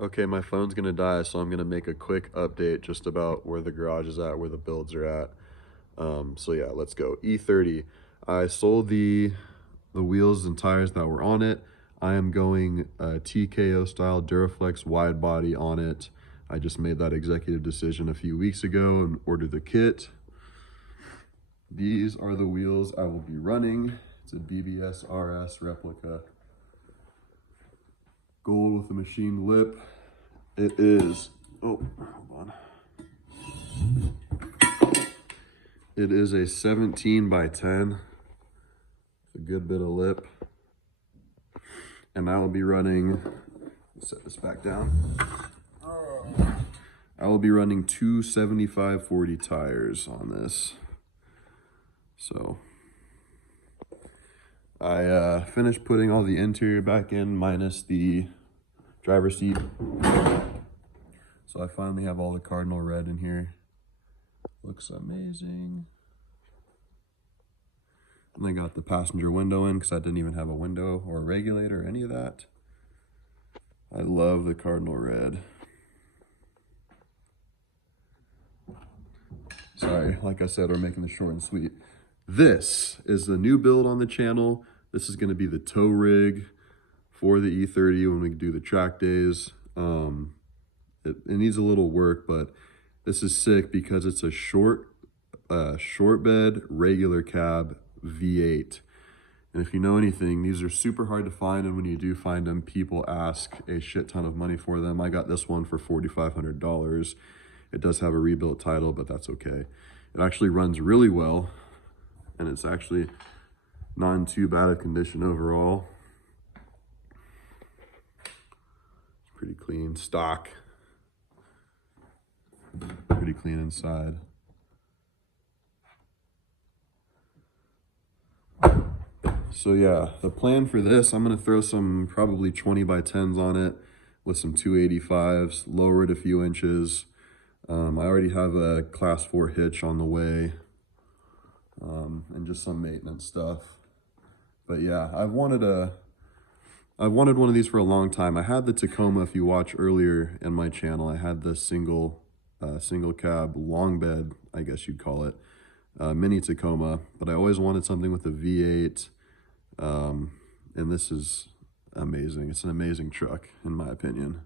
Okay, my phone's gonna die, so I'm gonna make a quick update just about where the garage is at, where the builds are at. So yeah, let's go. E30. I sold the wheels and tires that were on it. I am going TKO style Duraflex wide body on it. I just made that executive decision a few weeks ago and ordered the kit. These are the wheels I will be running. It's a BBS RS replica. Gold with a machined lip. It is, oh, hold on. It is a 17 by 10. It's a good bit of lip. And I will be running, set this back down. I will be running two 75/40 tires on this. So I finished putting all the interior back in minus the driver's seat. So I finally have all the cardinal red in here. Looks amazing. And I got the passenger window in because I didn't even have a window or a regulator or any of that. I love the cardinal red. Sorry, like I said, we're making this short and sweet. This is the new build on the channel. This is gonna be the tow rig for the E30 when we do the track days. It needs a little work, but this is sick because it's a short bed, regular cab V8. And if you know anything, these are super hard to find, and when you do find them, people ask a shit ton of money for them. I got this one for $4,500. It does have a rebuilt title, but that's okay. It actually runs really well, and it's actually not in too bad a condition overall. It's pretty clean, stock. Pretty clean inside. So yeah, the plan for this, I'm gonna throw some probably 20 by 10s on it with some 285s, lower it a few inches. I already have a class 4 hitch on the way, and just some maintenance stuff. But yeah, I've wanted one of these for a long time. I had the Tacoma, if you watch earlier in my channel, I had the single cab long bed, I guess you'd call it, mini Tacoma, but I always wanted something with a V8, and this is amazing. It's an amazing truck, in my opinion.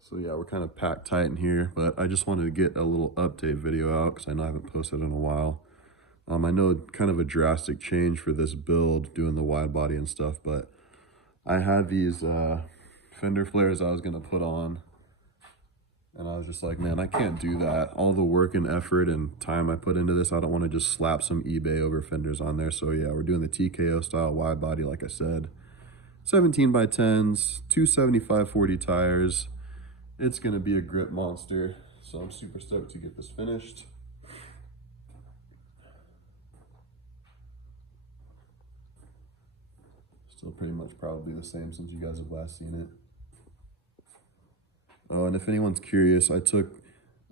So yeah, we're kind of packed tight in here, but I just wanted to get a little update video out because I know I haven't posted in a while. I know kind of a drastic change for this build, doing the wide body and stuff, but I had these fender flares I was gonna put on, and I was just like, man, I can't do that. All the work and effort and time I put into this, I don't want to just slap some eBay over fenders on there. So yeah, we're doing the TKO style wide body, like I said. 17 by 10s, two 75/40 tires. It's gonna be a grip monster. So I'm super stoked to get this finished. Still pretty much probably the same since you guys have last seen it. Oh, and if anyone's curious, I took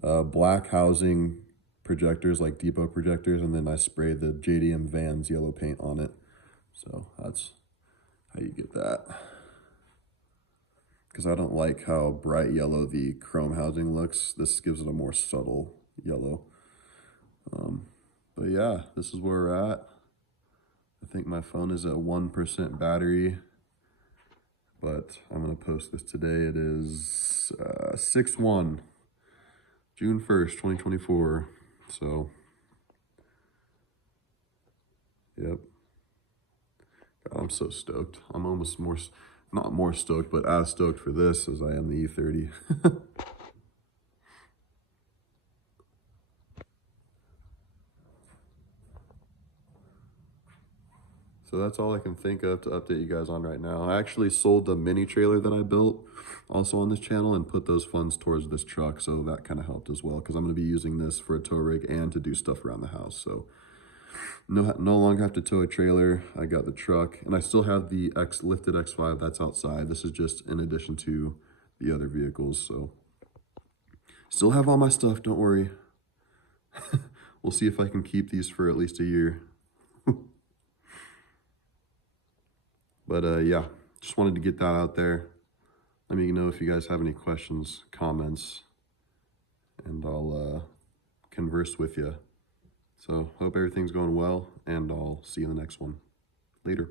black housing projectors, like depot projectors, and then I sprayed the JDM Vans yellow paint on it. So that's how you get that. Because I don't like how bright yellow the chrome housing looks. This gives it a more subtle yellow. But yeah, this is where we're at. I think my phone is at 1% battery, but I'm gonna post this today. It is 6/1, June 1st, 2024. So, yep. God, I'm so stoked. I'm almost not more stoked, but as stoked for this as I am the E30. So that's all I can think of to update you guys on right now. I actually sold the mini trailer that I built also on this channel and put those funds towards this truck. So that kind of helped as well, because I'm going to be using this for a tow rig and to do stuff around the house. So no longer have to tow a trailer. I got the truck, and I still have the lifted X5 that's outside. This is just in addition to the other vehicles. So still have all my stuff, don't worry. We'll see if I can keep these for at least a year. But yeah, just wanted to get that out there. Let me know if you guys have any questions, comments, and I'll converse with you. So hope everything's going well, and I'll see you in the next one. Later.